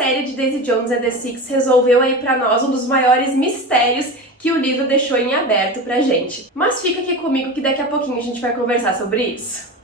série de Daisy Jones and the Six resolveu aí pra nós um dos maiores mistérios que o livro deixou em aberto pra gente. Mas fica aqui comigo que daqui a pouquinho a gente vai conversar sobre isso.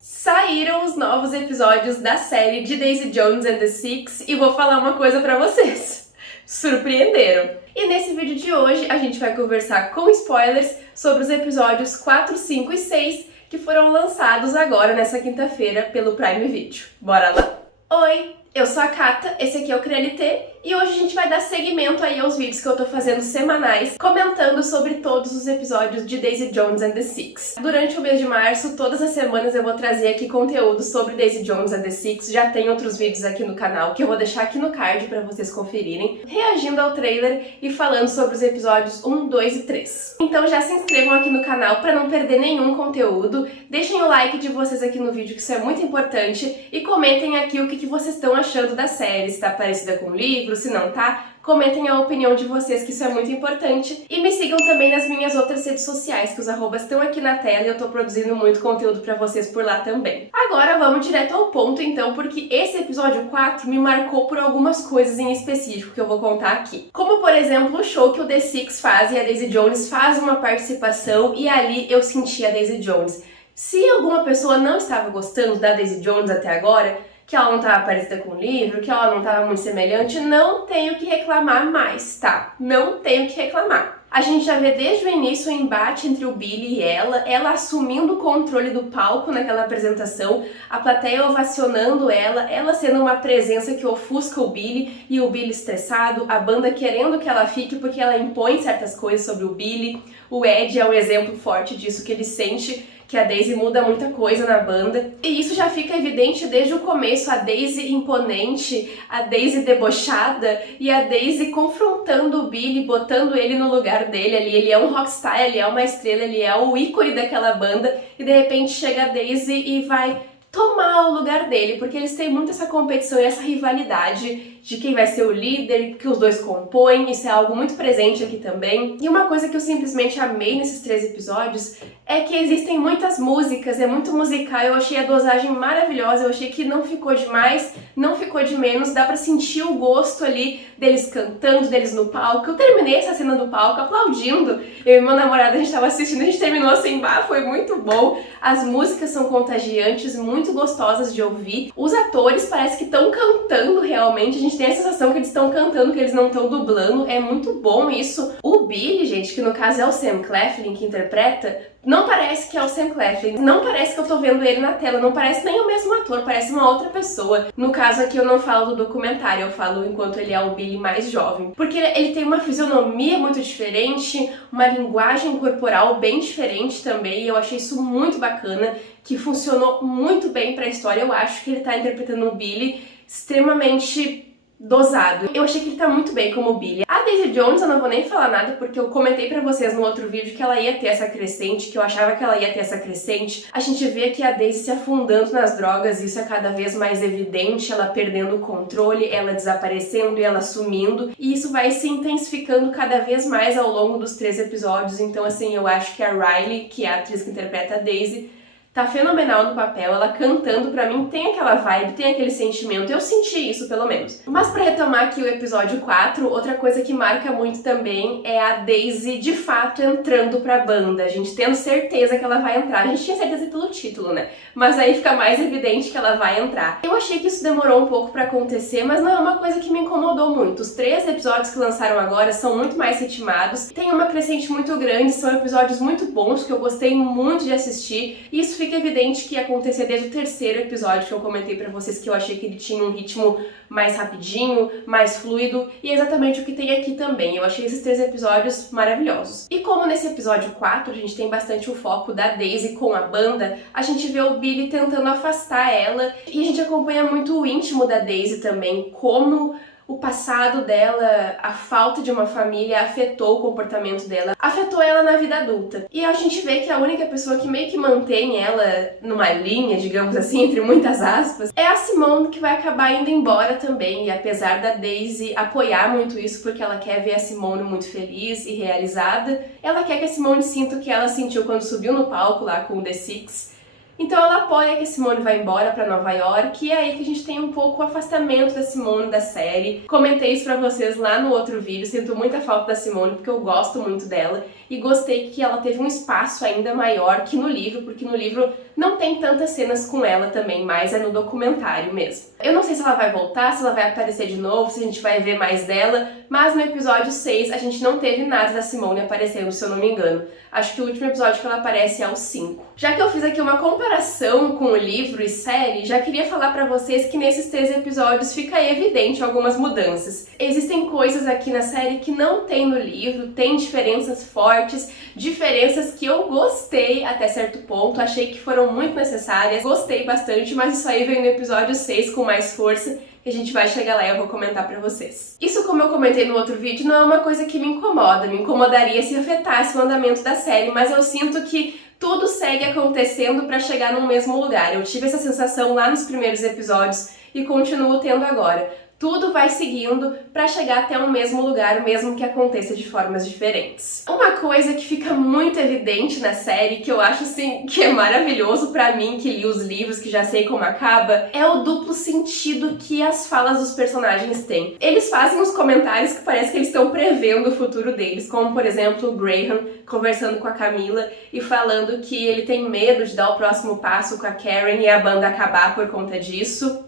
Saíram os novos episódios da série de Daisy Jones and the Six e vou falar uma coisa pra vocês. Surpreenderam! E nesse vídeo de hoje a gente vai conversar com spoilers sobre os episódios 4, 5 e 6 que foram lançados agora nessa quinta-feira pelo Prime Video. Bora lá? Oi, eu sou a Kata, esse aqui é o CriaLT e hoje a gente vai dar seguimento aí aos vídeos que eu tô fazendo semanais comentando sobre todos os episódios de Daisy Jones and the Six. Durante o mês de março, todas as semanas eu vou trazer aqui conteúdo sobre Daisy Jones and the Six, já tem outros vídeos aqui no canal que eu vou deixar aqui no card pra vocês conferirem, reagindo ao trailer e falando sobre os episódios 1, 2 e 3. Então já se inscrevam aqui no canal pra não perder nenhum conteúdo, deixem o like de vocês aqui no vídeo que isso é muito importante e comentem aqui o que vocês estão achando da série, se tá parecida com o livro, se não tá, comentem a opinião de vocês, que isso é muito importante. E me sigam também nas minhas outras redes sociais, que os arrobas estão aqui na tela e eu tô produzindo muito conteúdo pra vocês por lá também. Agora vamos direto ao ponto então, porque esse episódio 4 me marcou por algumas coisas em específico que eu vou contar aqui. Como, por exemplo, o show que o The Six faz e a Daisy Jones faz uma participação e ali eu senti a Daisy Jones. Se alguma pessoa não estava gostando da Daisy Jones até agora, que ela não estava parecida com o livro, que ela não estava muito semelhante, não tenho que reclamar mais, tá? Não tenho que reclamar. A gente já vê desde o início o embate entre o Billy e ela assumindo o controle do palco naquela apresentação, a plateia ovacionando ela sendo uma presença que ofusca o Billy e o Billy estressado, a banda querendo que ela fique porque ela impõe certas coisas sobre o Billy. O Ed é um exemplo forte disso, que ele sente que a Daisy muda muita coisa na banda. E isso já fica evidente desde o começo, a Daisy imponente, a Daisy debochada e a Daisy confrontando o Billy, botando ele no lugar dele ali. Ele é um rockstar, ele é uma estrela, ele é o ícone daquela banda e de repente chega a Daisy e vai tomar o lugar dele, porque eles têm muito essa competição e essa rivalidade de quem vai ser o líder, que os dois compõem, isso é algo muito presente aqui também. E uma coisa que eu simplesmente amei nesses 3 episódios é que existem muitas músicas, é muito musical, eu achei a dosagem maravilhosa, eu achei que não ficou de mais, não ficou de menos, dá pra sentir o gosto ali deles cantando, deles no palco. Eu terminei essa cena do palco aplaudindo, eu e meu namorado, a gente tava assistindo, a gente terminou assim, bah, foi muito bom. As músicas são contagiantes, muito gostosas de ouvir, os atores parece que estão cantando realmente, a gente tem a sensação que eles estão cantando, que eles não estão dublando, é muito bom isso. O Billy, gente, que no caso é o Sam Claflin que interpreta, não parece que é o Sam Claflin, não parece que eu tô vendo ele na tela, não parece nem o mesmo ator, parece uma outra pessoa. No caso aqui eu não falo do documentário, eu falo enquanto ele é o Billy mais jovem. Porque ele tem uma fisionomia muito diferente, uma linguagem corporal bem diferente também, e eu achei isso muito bacana, que funcionou muito bem pra história. Eu acho que ele tá interpretando o Billy extremamente dosado. Eu achei que ele tá muito bem como o Billy. A Daisy Jones eu não vou nem falar nada porque eu comentei pra vocês no outro vídeo que ela ia ter essa crescente, que eu achava que ela ia ter essa crescente. A gente vê aqui a Daisy se afundando nas drogas, isso é cada vez mais evidente, ela perdendo o controle, ela desaparecendo e ela sumindo, e isso vai se intensificando cada vez mais ao longo dos 3 episódios. Então assim, eu acho que a Riley, que é a atriz que interpreta a Daisy, tá fenomenal no papel, ela cantando pra mim tem aquela vibe, tem aquele sentimento, eu senti isso pelo menos. Mas pra retomar aqui o episódio 4, outra coisa que marca muito também é a Daisy de fato entrando pra banda, a gente tendo certeza que ela vai entrar, a gente tinha certeza pelo título, né? Mas aí fica mais evidente que ela vai entrar. Eu achei que isso demorou um pouco pra acontecer, mas não é uma coisa que me incomodou muito. Os 3 episódios que lançaram agora são muito mais ritmados, tem uma crescente muito grande, são episódios muito bons que eu gostei muito de assistir, e isso fica evidente que ia acontecer desde o 3º episódio que eu comentei pra vocês, que eu achei que ele tinha um ritmo mais rapidinho, mais fluido, e é exatamente o que tem aqui também. Eu achei esses 3 episódios maravilhosos. E como nesse episódio 4 a gente tem bastante o foco da Daisy com a banda, a gente vê o Billy tentando afastar ela, e a gente acompanha muito o íntimo da Daisy também, como o passado dela, a falta de uma família afetou o comportamento dela, afetou ela na vida adulta. E a gente vê que a única pessoa que meio que mantém ela numa linha, digamos assim, entre muitas aspas, é a Simone, que vai acabar indo embora também. E apesar da Daisy apoiar muito isso, porque ela quer ver a Simone muito feliz e realizada, ela quer que a Simone sinta o que ela sentiu quando subiu no palco lá com o The Six, Então ela apoia que a Simone vai embora pra Nova York e é aí que a gente tem um pouco o afastamento da Simone da série. Comentei isso pra vocês lá no outro vídeo, sinto muita falta da Simone porque eu gosto muito dela e gostei que ela teve um espaço ainda maior que no livro, porque no livro não tem tantas cenas com ela também, mas é no documentário mesmo. Eu não sei se ela vai voltar, se ela vai aparecer de novo, se a gente vai ver mais dela, mas no episódio 6 a gente não teve nada da Simone aparecendo, se eu não me engano. Acho que o último episódio que ela aparece é o 5. Já que eu fiz aqui uma comparação com o livro e série, já queria falar pra vocês que nesses 3 episódios fica evidente algumas mudanças. Existem coisas aqui na série que não tem no livro, tem diferenças fortes, diferenças que eu gostei até certo ponto, achei que foram muito necessárias, gostei bastante, mas isso aí vem no episódio 6 com mais força, que a gente vai chegar lá e eu vou comentar pra vocês. Isso, como eu comentei no outro vídeo, não é uma coisa que me incomodaria se afetasse o andamento da série, mas eu sinto que tudo segue acontecendo pra chegar no mesmo lugar. Eu tive essa sensação lá nos primeiros episódios e continuo tendo agora. Tudo vai seguindo para chegar até o mesmo lugar, mesmo que aconteça de formas diferentes. Uma coisa que fica muito evidente na série, que eu acho assim que é maravilhoso para mim, que li os livros, que já sei como acaba, é o duplo sentido que as falas dos personagens têm. Eles fazem uns comentários que parece que eles estão prevendo o futuro deles, como por exemplo o Graham conversando com a Camila e falando que ele tem medo de dar o próximo passo com a Karen e a banda acabar por conta disso.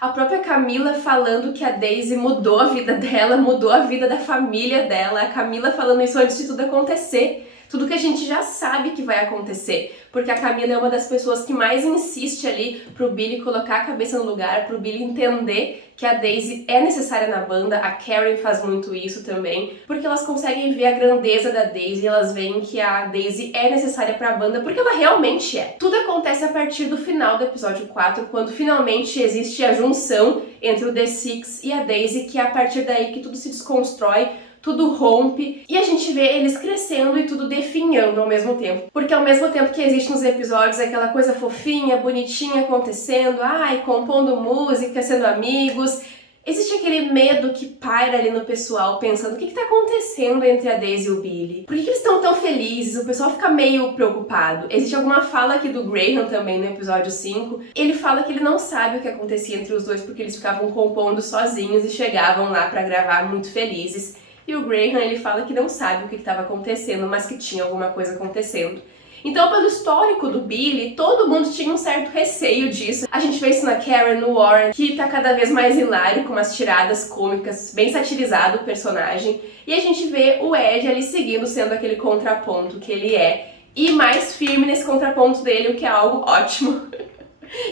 A própria Camila falando que a Daisy mudou a vida dela, mudou a vida da família dela. A Camila falando isso antes de tudo acontecer. Tudo que a gente já sabe que vai acontecer. Porque a Camila é uma das pessoas que mais insiste ali pro Billy colocar a cabeça no lugar, pro Billy entender que a Daisy é necessária na banda. A Karen faz muito isso também, porque elas conseguem ver a grandeza da Daisy, elas veem que a Daisy é necessária pra banda, porque ela realmente é. Tudo acontece a partir do final do episódio 4, quando finalmente existe a junção entre o The Six e a Daisy, que é a partir daí que tudo se desconstrói, tudo rompe e a gente vê eles crescendo e tudo definhando ao mesmo tempo. Porque ao mesmo tempo que existe nos episódios aquela coisa fofinha, bonitinha acontecendo, ai, compondo música, sendo amigos, existe aquele medo que paira ali no pessoal, pensando o que tá acontecendo entre a Daisy e o Billy? Por que eles estão tão felizes? O pessoal fica meio preocupado. Existe alguma fala aqui do Graham também no episódio 5. Ele fala que ele não sabe o que acontecia entre os dois porque eles ficavam compondo sozinhos e chegavam lá pra gravar muito felizes. E o Graham, ele fala que não sabe o que estava acontecendo, mas que tinha alguma coisa acontecendo. Então, pelo histórico do Billy, todo mundo tinha um certo receio disso. A gente vê isso na Karen, no Warren, que tá cada vez mais hilário, com umas tiradas cômicas, bem satirizado o personagem. E a gente vê o Ed ali seguindo, sendo aquele contraponto que ele é. E mais firme nesse contraponto dele, o que é algo ótimo.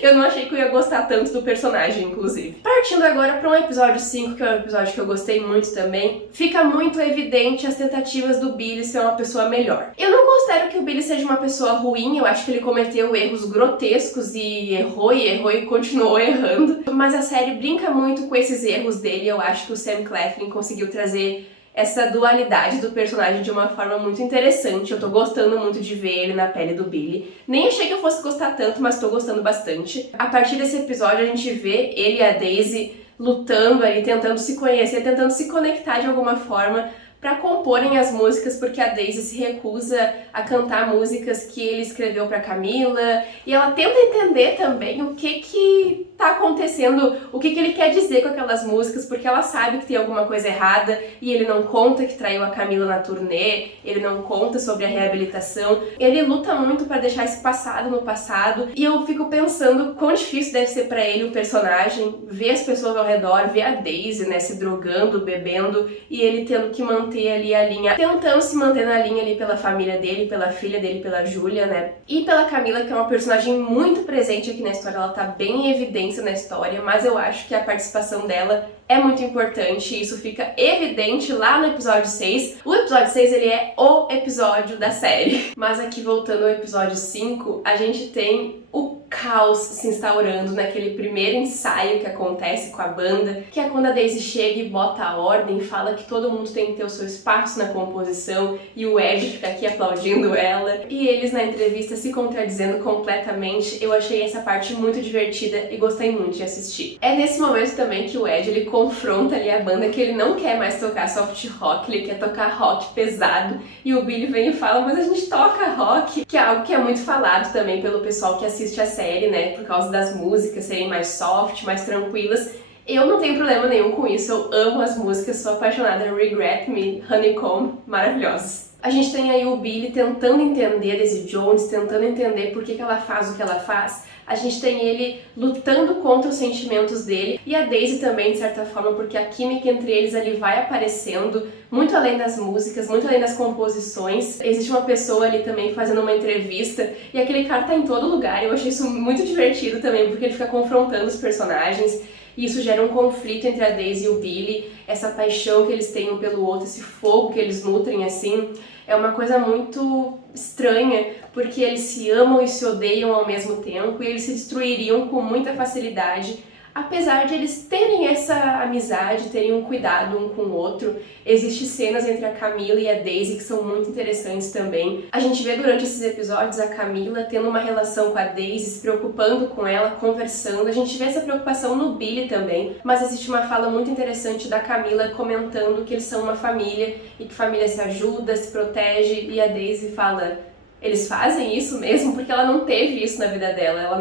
Eu não achei que eu ia gostar tanto do personagem, inclusive. Partindo agora para um episódio 5, que é um episódio que eu gostei muito também, fica muito evidente as tentativas do Billy ser uma pessoa melhor. Eu não considero que o Billy seja uma pessoa ruim, eu acho que ele cometeu erros grotescos e errou e continuou errando, mas a série brinca muito com esses erros dele. Eu acho que o Sam Claflin conseguiu trazer essa dualidade do personagem de uma forma muito interessante. Eu tô gostando muito de ver ele na pele do Billy. Nem achei que eu fosse gostar tanto, mas tô gostando bastante. A partir desse episódio a gente vê ele e a Daisy lutando ali, tentando se conhecer, tentando se conectar de alguma forma para comporem as músicas, porque a Daisy se recusa a cantar músicas que ele escreveu para Camila, e ela tenta entender também o que tá acontecendo, o que ele quer dizer com aquelas músicas, porque ela sabe que tem alguma coisa errada e ele não conta que traiu a Camila na turnê, ele não conta sobre a reabilitação, ele luta muito para deixar esse passado no passado, e eu fico pensando quão difícil deve ser para ele o personagem, ver as pessoas ao redor, ver a Daisy, né, se drogando, bebendo, e ele tendo que manter ali a linha, tentando se manter na linha ali pela família dele, pela filha dele, pela Julia, né? E pela Camila, que é uma personagem muito presente aqui na história, ela tá bem em evidência na história, mas eu acho que a participação dela é muito importante e isso fica evidente lá no episódio 6. O episódio 6, ele é o episódio da série. Mas aqui, voltando ao episódio 5, a gente tem o caos se instaurando naquele primeiro ensaio que acontece com a banda, que é quando a Daisy chega e bota a ordem, fala que todo mundo tem que ter o seu espaço na composição e o Ed fica aqui aplaudindo ela e eles na entrevista se contradizendo completamente. Eu achei essa parte muito divertida e gostei muito de assistir. É nesse momento também que o Ed ele confronta ali a banda que ele não quer mais tocar soft rock, ele quer tocar rock pesado e o Billy vem e fala, mas a gente toca rock, que é algo que é muito falado também pelo pessoal que assiste a série, né, por causa das músicas serem mais soft, mais tranquilas. Eu não tenho problema nenhum com isso, eu amo as músicas, sou apaixonada, Regret Me, Honeycomb, maravilhosas. A gente tem aí o Billy tentando entender a Daisy Jones, tentando entender por que ela faz o que ela faz. A gente tem ele lutando contra os sentimentos dele e a Daisy também, de certa forma, porque a química entre eles ali vai aparecendo muito além das músicas, muito além das composições. Existe uma pessoa ali também fazendo uma entrevista e aquele cara tá em todo lugar. Eu achei isso muito divertido também, porque ele fica confrontando os personagens e isso gera um conflito entre a Daisy e o Billy, essa paixão que eles têm um pelo outro, esse fogo que eles nutrem assim. É uma coisa muito estranha, porque eles se amam e se odeiam ao mesmo tempo e eles se destruiriam com muita facilidade. Apesar de eles terem essa amizade, terem um cuidado um com o outro, existem cenas entre a Camila e a Daisy que são muito interessantes também. A gente vê durante esses episódios a Camila tendo uma relação com a Daisy, se preocupando com ela, conversando. A gente vê essa preocupação no Billy também, mas existe uma fala muito interessante da Camila comentando que eles são uma família e que a família se ajuda, se protege, e a Daisy fala: eles fazem isso mesmo porque ela não teve isso na vida dela, ela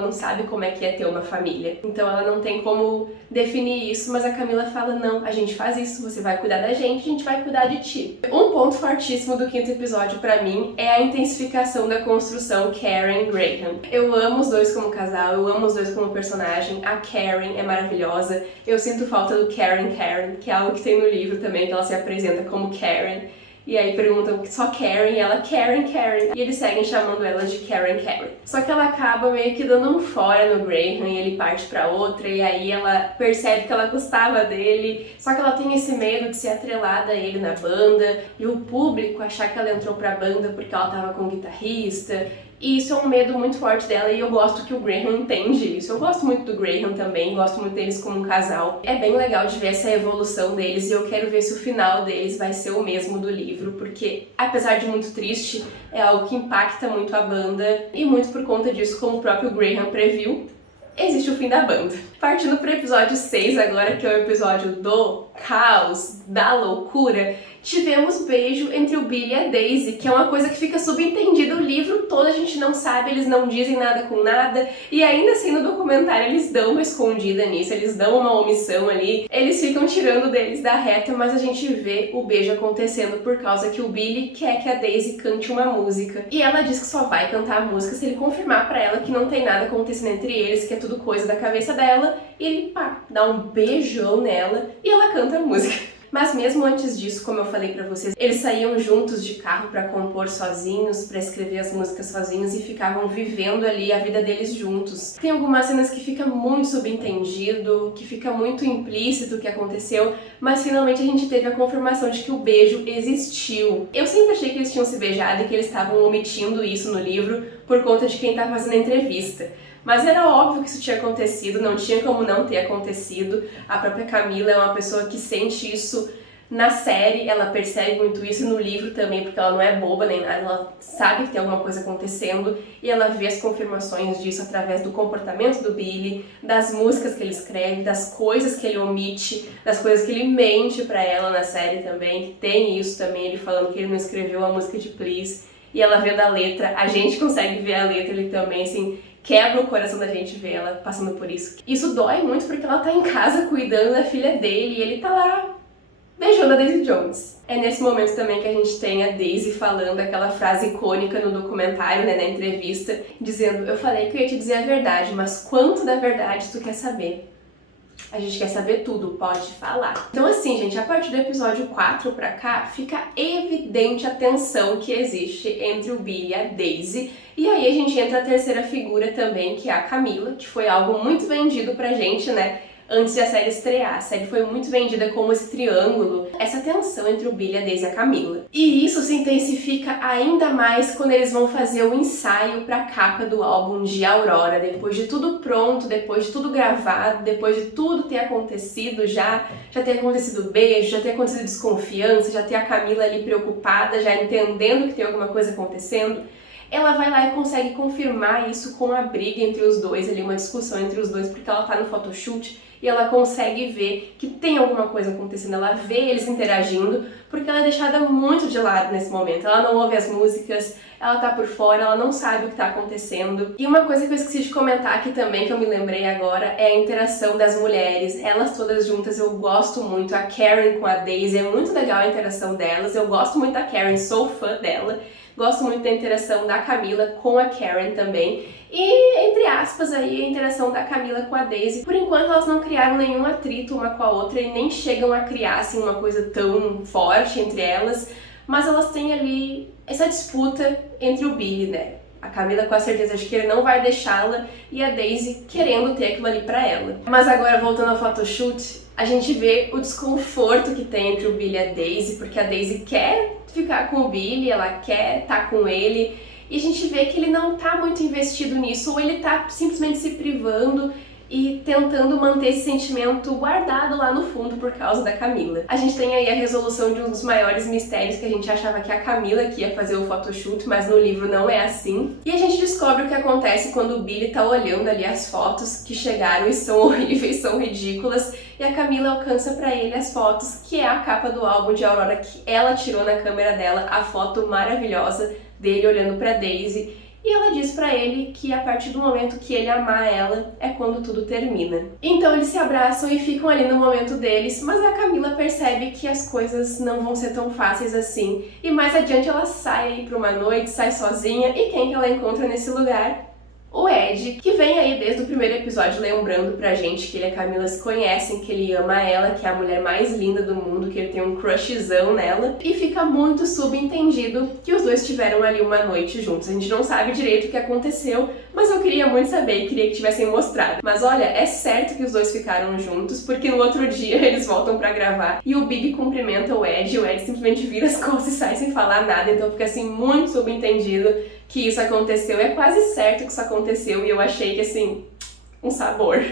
não sabe como é que é ter uma família. Então ela não tem como definir isso, mas a Camila fala, não, a gente faz isso, você vai cuidar da gente, a gente vai cuidar de ti. Um ponto fortíssimo do quinto episódio pra mim é a intensificação da construção Karen e Graham. Eu amo os dois como casal, eu amo os dois como personagem, a Karen é maravilhosa, eu sinto falta do Karen, que é algo que tem no livro também, que ela se apresenta como Karen. E aí perguntam só Karen e ela Karen. E eles seguem chamando ela de Karen. Só que ela acaba meio que dando um fora no Graham e ele parte pra outra e aí ela percebe que ela gostava dele. Só que ela tem esse medo de ser atrelada a ele na banda e o público achar que ela entrou pra banda porque ela tava com um guitarrista. E isso é um medo muito forte dela e eu gosto que o Graham entende isso. Eu gosto muito do Graham também, gosto muito deles como um casal. É bem legal de ver essa evolução deles e eu quero ver se o final deles vai ser o mesmo do livro, porque apesar de muito triste, é algo que impacta muito a banda e muito por conta disso, como o próprio Graham previu, existe o fim da banda. Partindo pro episódio 6 agora, que é o episódio do caos, da loucura, tivemos beijo entre o Billy e a Daisy, que é uma coisa que fica subentendida o livro todo, a gente não sabe, eles não dizem nada com nada, e ainda assim no documentário eles dão uma escondida nisso, eles dão uma omissão ali, eles ficam tirando deles da reta, mas a gente vê o beijo acontecendo por causa que o Billy quer que a Daisy cante uma música, e ela diz que só vai cantar a música se ele confirmar pra ela que não tem nada acontecendo entre eles, que é tudo coisa da cabeça dela, e ele, pá, dá um beijão nela, e ela canta a música. Mas mesmo antes disso, como eu falei pra vocês, eles saíam juntos de carro pra compor sozinhos, pra escrever as músicas sozinhos e ficavam vivendo ali a vida deles juntos. Tem algumas cenas que fica muito subentendido, que fica muito implícito o que aconteceu, mas finalmente a gente teve a confirmação de que o beijo existiu. Eu sempre achei que eles tinham se beijado e que eles estavam omitindo isso no livro por conta de quem tá fazendo a entrevista. Mas era óbvio que isso tinha acontecido, não tinha como não ter acontecido. A própria Camila é uma pessoa que sente isso na série, ela percebe muito isso, e no livro também, porque ela não é boba nem nada, ela sabe que tem alguma coisa acontecendo e ela vê as confirmações disso através do comportamento do Billy, das músicas que ele escreve, das coisas que ele omite, das coisas que ele mente pra ela na série também, que tem isso também, ele falando que ele não escreveu a música de Please, e ela vendo a letra, a gente consegue ver a letra ali também, assim, quebra o coração da gente ver ela passando por isso. Isso dói muito porque ela tá em casa cuidando da filha dele e ele tá lá beijando a Daisy Jones. É nesse momento também que a gente tem a Daisy falando aquela frase icônica no documentário, né, na entrevista, dizendo: eu falei que eu ia te dizer a verdade, mas quanto da verdade tu quer saber? A gente quer saber tudo, pode falar. Então assim, gente, a partir do episódio 4 pra cá, fica evidente a tensão que existe entre o Billy e a Daisy. E aí a gente entra a terceira figura também, que é a Camila, que foi algo muito vendido pra gente, né? antes de a série estrear. A série foi muito vendida como esse triângulo, essa tensão entre o Billy, a Daisy e a Camila. E isso se intensifica ainda mais quando eles vão fazer o ensaio para a capa do álbum de Aurora. Depois de tudo pronto, depois de tudo gravado, depois de tudo ter acontecido já ter acontecido beijo, já ter acontecido desconfiança, já ter a Camila ali preocupada, já entendendo que tem alguma coisa acontecendo, ela vai lá e consegue confirmar isso com a briga entre os dois, ali uma discussão entre os dois, porque ela tá no photoshoot e ela consegue ver que tem alguma coisa acontecendo, ela vê eles interagindo, porque ela é deixada muito de lado nesse momento, ela não ouve as músicas, ela tá por fora, ela não sabe o que tá acontecendo. E uma coisa que eu esqueci de comentar aqui também, que eu me lembrei agora, é a interação das mulheres, elas todas juntas, eu gosto muito, a Karen com a Daisy, é muito legal a interação delas, eu gosto muito da Karen, sou fã dela, gosto muito da interação da Camila com a Karen também, e, entre aspas, aí, a interação da Camila com a Daisy. Por enquanto, elas não criaram nenhum atrito uma com a outra e nem chegam a criar, assim, uma coisa tão forte entre elas, mas elas têm ali essa disputa entre o Billy, né? A Camila com a certeza de que ele não vai deixá-la e a Daisy querendo ter aquilo ali pra ela. Mas agora, voltando ao photoshoot, a gente vê o desconforto que tem entre o Billy e a Daisy, porque a Daisy quer ficar com o Billy, ela quer estar com ele, e a gente vê que ele não tá muito investido nisso, ou ele tá simplesmente se privando e tentando manter esse sentimento guardado lá no fundo por causa da Camila. A gente tem aí a resolução de um dos maiores mistérios, que a gente achava que a Camila que ia fazer o photoshoot, mas no livro não é assim. E a gente descobre o que acontece quando o Billy tá olhando ali as fotos que chegaram e são horríveis, são ridículas, e a Camila alcança pra ele as fotos, que é a capa do álbum de Aurora que ela tirou na câmera dela, a foto maravilhosa dele olhando pra Daisy. E ela diz pra ele que a partir do momento que ele amar ela é quando tudo termina. Então eles se abraçam e ficam ali no momento deles, mas a Camila percebe que as coisas não vão ser tão fáceis assim. E mais adiante ela sai aí pra uma noite, sai sozinha, e quem que ela encontra nesse lugar? O Ed, que vem aí desde o primeiro episódio lembrando pra gente que ele e a Camila se conhecem, que ele ama ela, que é a mulher mais linda do mundo, que ele tem um crushzão nela, e fica muito subentendido que os dois tiveram ali uma noite juntos. A gente não sabe direito o que aconteceu, mas eu queria muito saber e queria que tivessem mostrado. Mas olha, é certo que os dois ficaram juntos, porque no outro dia eles voltam pra gravar e o Big cumprimenta o Ed simplesmente vira as costas e sai sem falar nada, então fica assim muito subentendido que isso aconteceu. É quase certo que isso aconteceu e eu achei que, assim, um sabor.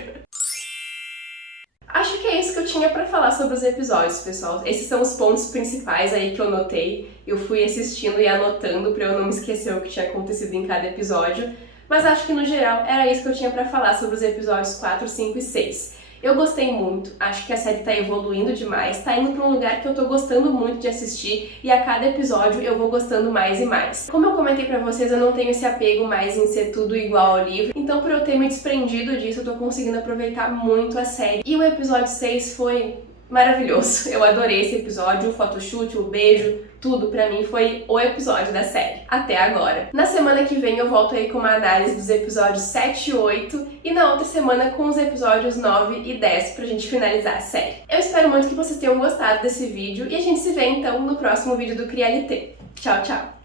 Acho que é isso que eu tinha pra falar sobre os episódios, pessoal. Esses são os pontos principais aí que eu notei. Eu fui assistindo e anotando pra eu não me esquecer o que tinha acontecido em cada episódio. Mas acho que, no geral, era isso que eu tinha pra falar sobre os episódios 4, 5 e 6. Eu gostei muito, acho que a série tá evoluindo demais, tá indo pra um lugar que eu tô gostando muito de assistir e a cada episódio eu vou gostando mais e mais. Como eu comentei pra vocês, eu não tenho esse apego mais em ser tudo igual ao livro, então por eu ter me desprendido disso, eu tô conseguindo aproveitar muito a série. E o episódio 6 foi maravilhoso, eu adorei esse episódio, o photoshoot, o beijo, tudo pra mim foi o episódio da série, até agora. Na semana que vem eu volto aí com uma análise dos episódios 7 e 8 e na outra semana com os episódios 9 e 10 pra gente finalizar a série. Eu espero muito que vocês tenham gostado desse vídeo e a gente se vê então no próximo vídeo do Crialité. Tchau, tchau!